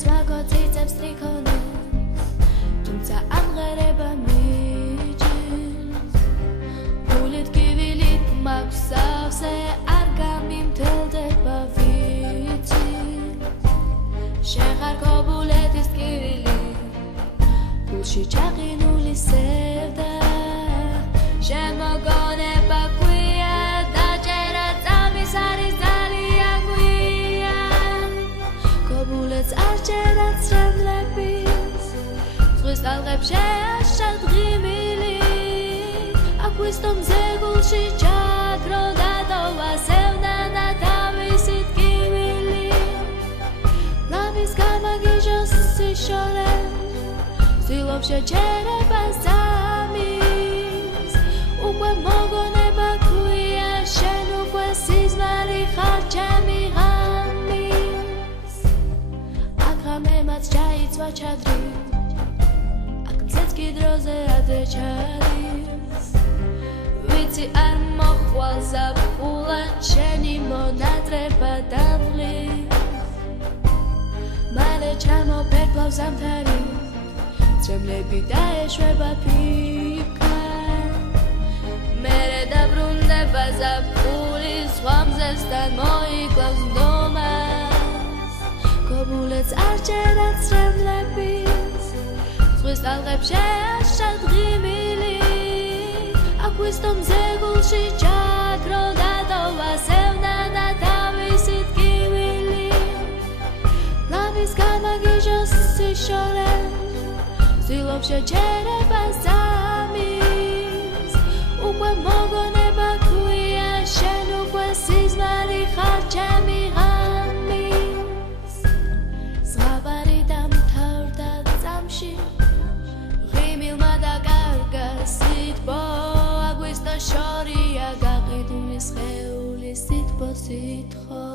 ჩემს ვაგოწიწებს ტრიქონებს თუმცა ამღერება მიჯის გულით კივილით მაქვს სავსე არ გამიმთელდება ვიცი შენ ხარ ქობულეთის კივილი გულში ჩაყინული სევდა შენ მოგონება გვია დაჭერა წამის არის ძალიან გვია ქობულეთს არ ჭერა ცრემლების ზღვის ტალღებს შეაშა დღიმილი აგვისტომზე გულში ჩაგრო დატოვა სევდა და თავისი ტკივილი ლამის გამაგიჟოს სიშორე ვცდილობ შეჩერებას ძამის უკვე მოგონება ქვია შენ უკვე სიზმარი ხარ ჩემი ღამის აქ ღამემაც ჩაიცვა ჩადრი აქ მზეც კი დროზე ადრე ჩადის ვიცი არ მოხვალ ზაფხულად შენი მონატრება დამღლის მალე ჩამოფერფლავ ზამთარი ცრემლები დაეშვება ფიქრად მერე დაბრუნდება ზაფხული ზღვამზესთან მოიკლავს ნდომას ქობულეთს არ ჭერა ცრემლების ზღვის ტალღებს შეაშა დღიმილი აგვისტომზე გულში ჩაგრო დატოვა სევდა და თავისი ტკივილი ლამის გამაგიჟოს სიშორე ვცდილობ შეჩერებას ძამის უკვე მოგონება ქვია შენ უკვე სიზმარი ხარ ჩემი ღამის ზღაპარი დამთავრდა წამში ღიმილმა დაკარგა სითბო აგვისტო შორია გაყიდული სხეული სითბო სითხო